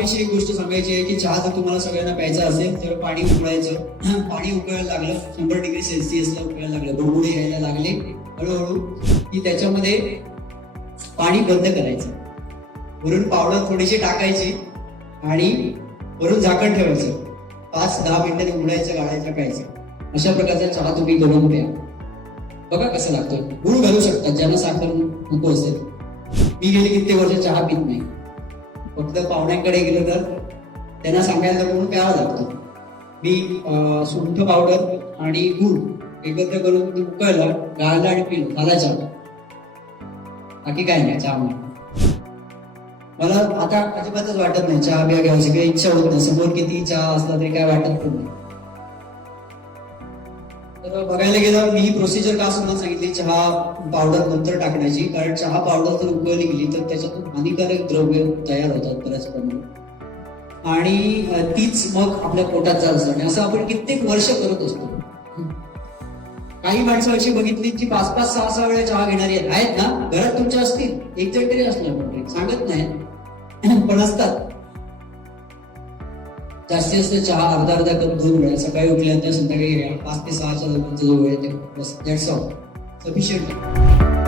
चहाविषयी एक गोष्ट सांगायची आहे की चहा जर तुम्हाला सगळ्यांना प्यायचा असेल तर पाणी उकळायचं. पाणी उकळायला लागलं 100 डिग्री सेल्सिअसला उकळायला लागलं, बुडबुडे यायला लागले हळूहळू की त्याच्यामध्ये पाणी बंद करायचं, वरून पावडर थोडीशी टाकायची आणि वरून झाकण ठेवायचं. 5-10 मिनिटांनी उघडायचं, गाळायचं, प्यायचं. अशा प्रकारचा चहा तुम्ही बनवून प्या, बघा कसं लागतं. गुळ घालू शकतात ज्यांना साखर नको असेल. मी गेले कित्येक वर्ष चहा पित नाही, फक्त पाहुण्यांकडे गेलं तर त्यांना सांगायला म्हणून प्यावा लागतो. मी सुंठ पावडर आणि गुळ एकत्र करून उकळला, गाळला आणि पिलो, झाला चहा. बाकी काय नाही चहा. मला आता अजिबातच वाटत नाही चहा बिया घ्यायची, काही इच्छा होत नाही. समोर किती चहा असला तरी काय वाटत पण नाही. तर बघायला गेलं मी ही प्रोसिजर का सुद्धा सांगितली चहा पावडर नंतर टाकण्याची, कारण चहा पावडर जर उकळली गेली तर त्याच्यातून हानिकारक द्रव्य तयार होतात बऱ्याच प्रमाणात आणि तीच मग आपल्या पोटात जात असते. असं आपण कित्येक वर्ष करत असतो. काही माणसं अशी बघितली जी 5-5, 6-6 वेळा चहा घेणारी आहेत ना, घरात तुमच्या असतील, एक जण तरी असणार, पण सांगत नाही पण असतात. जास्तीत जास्त चहा अर्धा कप 2 वेळा, सकाळी उठल्यानंतर संध्याकाळी 5 ते 6च्या दरम्यानचा जो वेळ आहे ते बस, दॅट्स ऑल, सफिशियंट.